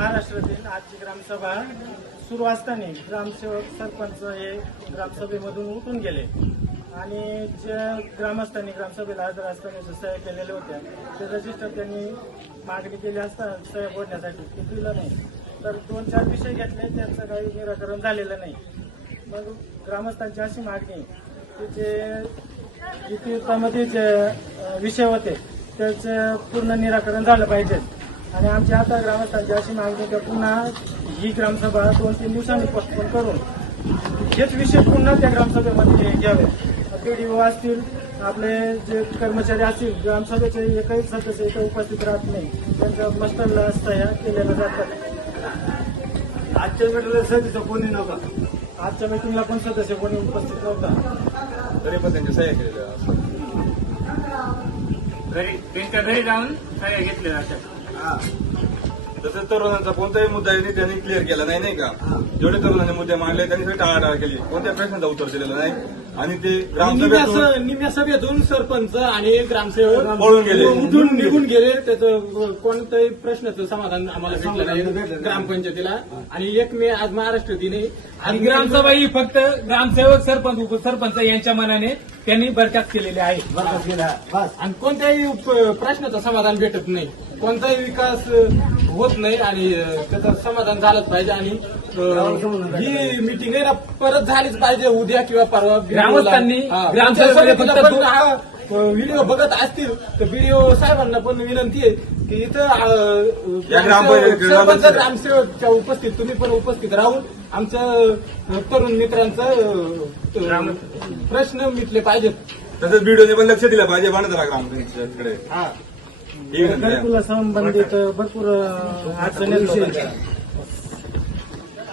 महाराष्ट्रातील आजची ग्रामसभा सुरू असताना ग्रामसेवक सरपंच हे ग्रामसभेमधून उठून गेले आणि ज्या ग्रामस्थांनी ग्रामसभेला हजर असताना ज्या सह्या केलेल्या होत्या ते रजिस्टर त्यांनी मागणी केली असता सह्या बोलण्यासाठी ते दिलं नाही. तर 2-4 विषय घेतले, त्यांचं काही निराकरण झालेलं नाही. मग ग्रामस्थांची अशी मागणी की जे इतिहासामध्ये जे विषय होते त्याचं पूर्ण निराकरण झालं पाहिजे. आणि आमची आता ग्रामस्थांची अशी मागणी की पुन्हा ही ग्रामसभा 2-3 दिवसांनी पोस्टपोन करून हेच विषय पुन्हा त्या ग्रामसभेमध्ये घ्यावे. PDO असतील, आपले जे कर्मचारी असतील, ग्रामसभेचे एकही सदस्य इथं उपस्थित राहत नाही, त्यांचं मस्टरला सह्या केलेल्या जातात. आजच्या मीटिंगला सदस्य कोणी नव्हता, आजच्या मीटिंगला पण सदस्य कोणी उपस्थित नव्हता. तरी पण त्यांच्या सह्या केलेल्या असतात. त्यांच्या घरी जाऊन सह्या घेतल्या जातात. तसंच तरुणांचा कोणताही मुद्दा त्यांनी क्लिअर केला नाही का? जेवढे तरुणांनी मुद्दे मांडले त्यांनी सगळी टाळाटाळ केली, कोणत्या प्रश्नाचं उत्तर दिलेलं नाही. आणि ते ग्रामसभेतून निम्या सभेतून सरपंच आणि ग्रामसेवक पळून गेले, उठून निघून गेले. त्याचं कोणत्याही प्रश्नाचं समाधान आम्हाला भेटलं नाही ग्रामपंचायतीला. आणि 1 मे आज महाराष्ट्र दिन आहे. आणि ग्रामसभा ही फक्त ग्रामसेवक सरपंच उपसरपंच यांच्या मनाने त्यांनी बरखास्त केलेली आहे. आणि कोणत्याही प्रश्नाचं समाधान भेटत नाही, कोणताही विकास होत नाही आणि त्याचं समाधान झालंच पाहिजे. आणि ही मिटिंग आहे ना परत झालीच पाहिजे, उद्या किंवा परवा. ग्रामस्थांनी व्हिडिओ बघत असतील तर व्हिडिओ साहेबांना पण विनंती आहे की इथं सरपंच ग्रामसेवकच्या उपस्थित तुम्ही पण उपस्थित राहून आमच्या तरुण मित्रांचं प्रश्न मिटले पाहिजेत. तसंच व्हिडिओने पण लक्ष दिलं पाहिजे भांडतारा ग्रामपंचायतीकडे. घरकुला संबंधित भरपूर अडचणी